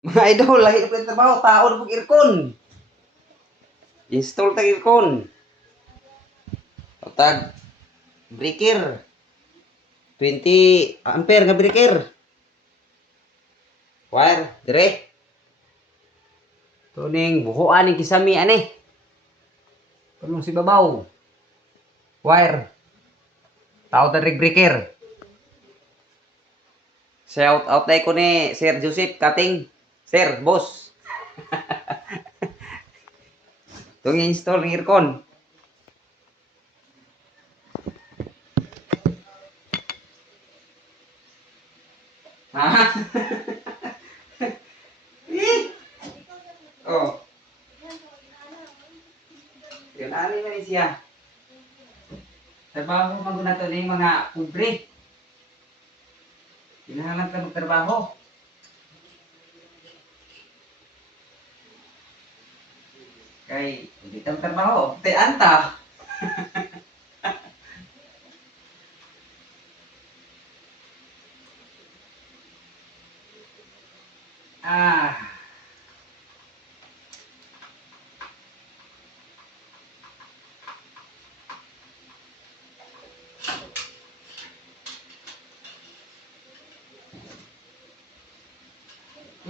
Mga idol, lahi ko yung trabaho, tao na pag aircon. Install tag aircon. O tag breaker. 20 ampere nga breaker. Wire, dire. Tuning buhuan ng kisami ani. Tulong si babaw. Wire. Tao tag breaker. Shout out tayo ko ni Sir Joseph Kating. Sir, boss. Itong install ng aircon. Ha? Oh. Yun, ano naman siya? Trabaho mo na ito ng mga kubre. Kailangan ka magtrabaho. Kay, hindi ka magtrabaho. Te, anta. Ah.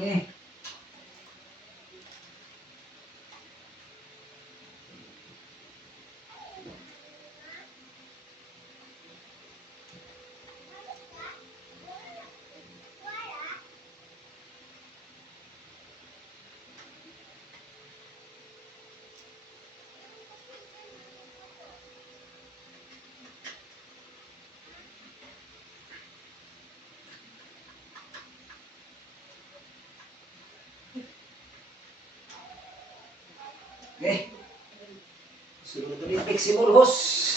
Eh. Eh. Sunod ulit flexible hose.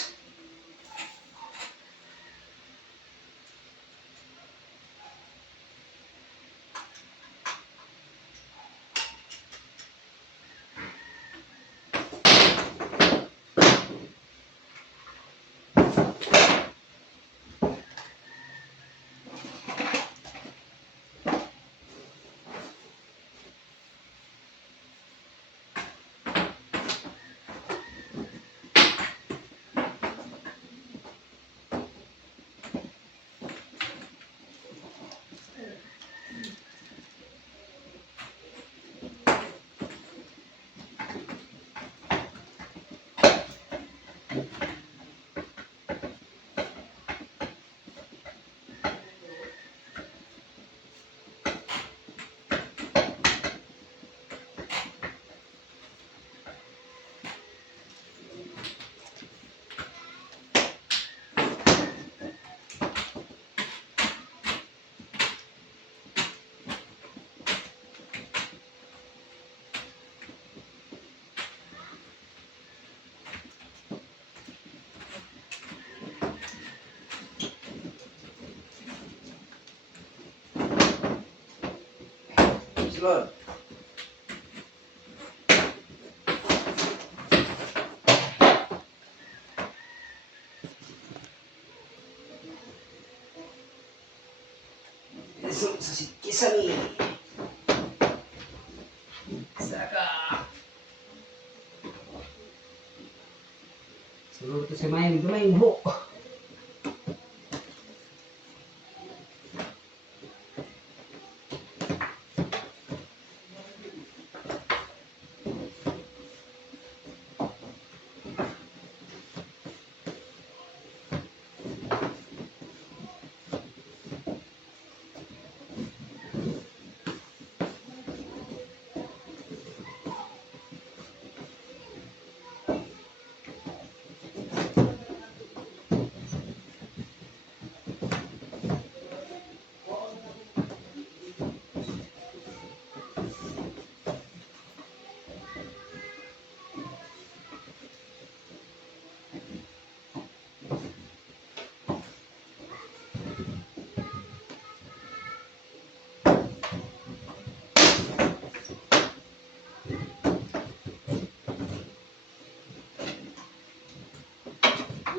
Sunod. Sunod sa kisami. Saka. Sunod ito si Mayang Dumay Buhok.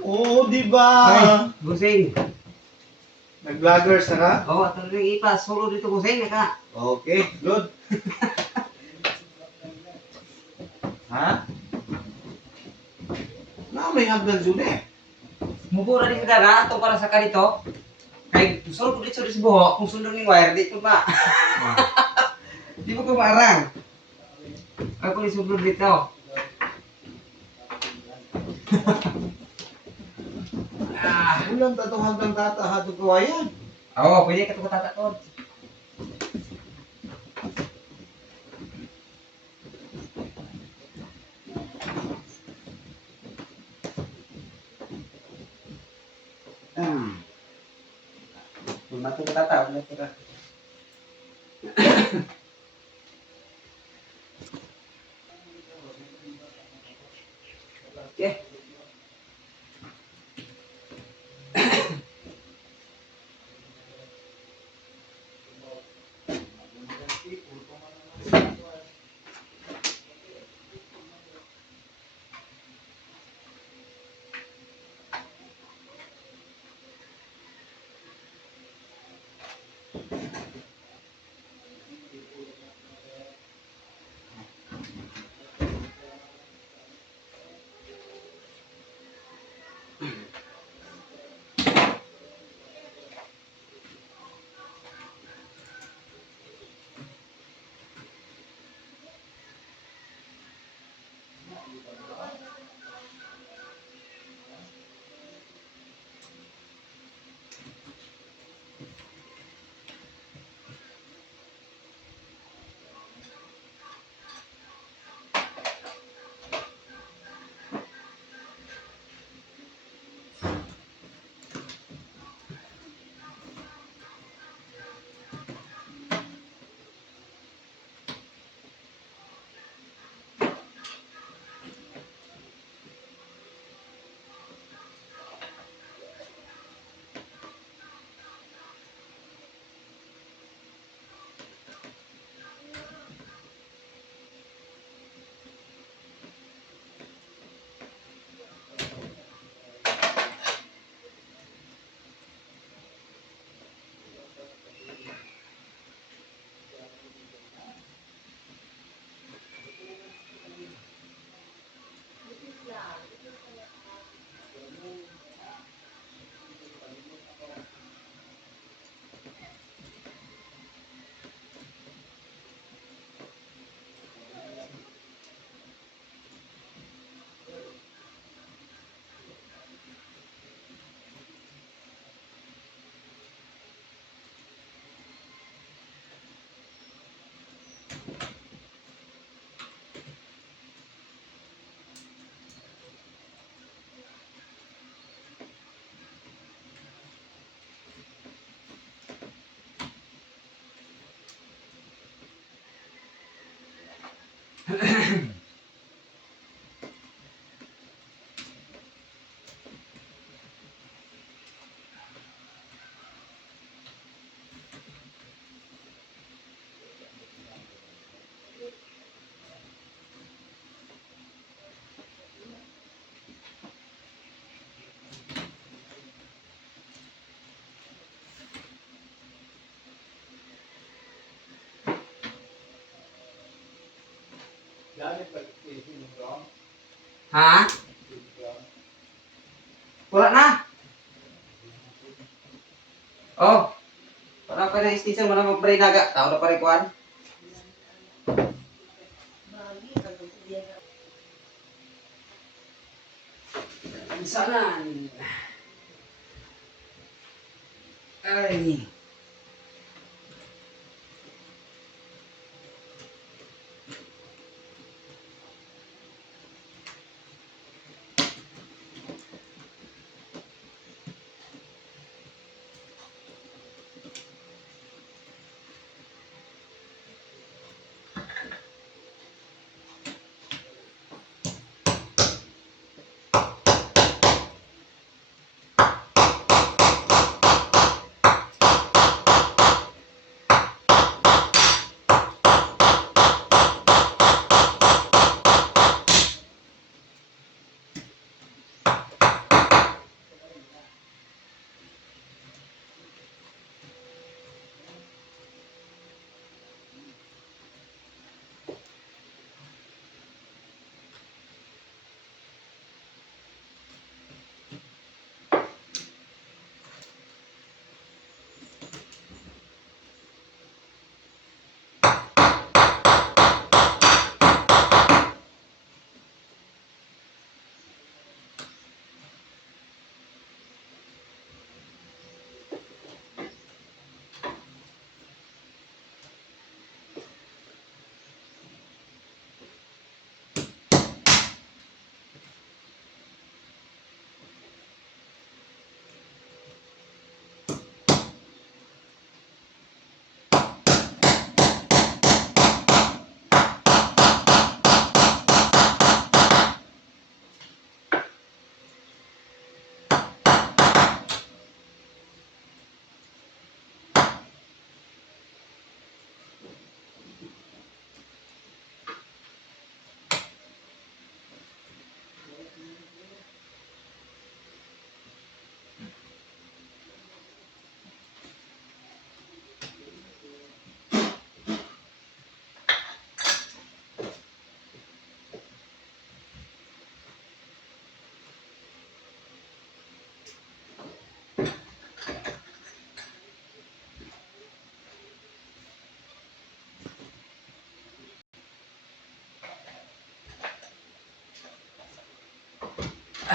Oo, di ba? Ay, Busing. Nag-vloggers na ka? Oo, talagang ipas. Solo dito, Busing. Naka. Okay, good. Ha? Na may hagdan dyan eh. Mubura din ka na, ito para sa kanito. Kay sulod dito sa buhok, kung sulod ng wire, di ko ma. Di mo ko marang. Ako ni sulod dito. Ulang tatong hagdan tata hatong kawayan. Oo, pwede ka ito tatakot. Mati ka tata, mati ka. Okay. Ha? Wala na. Oh. Para pa na station mo na mag-pray naga. Tao na pa rin kuhan. Insanan. Ay.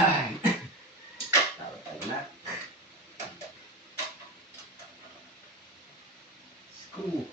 Ay. Tawag tayo na. Screw.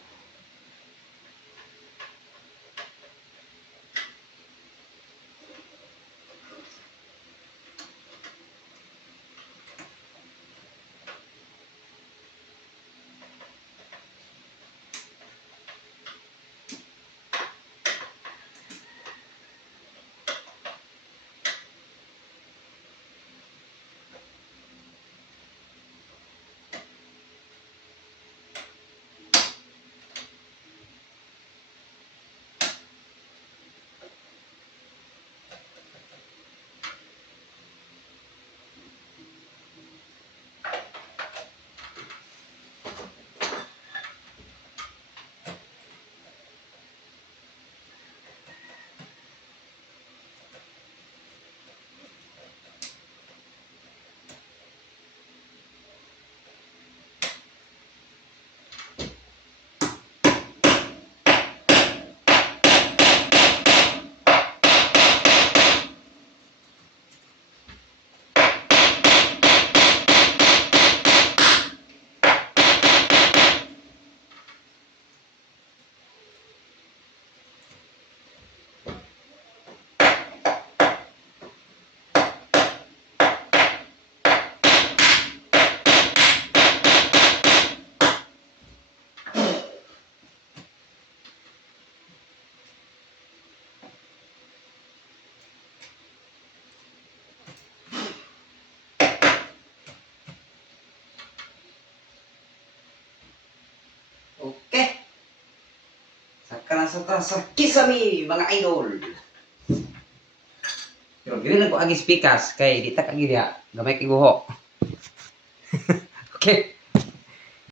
Okay. Saka na sa kisami, mga idol. Pero gini lang ko agi speakers kay di ta kagidya gamay kay guho. Okay.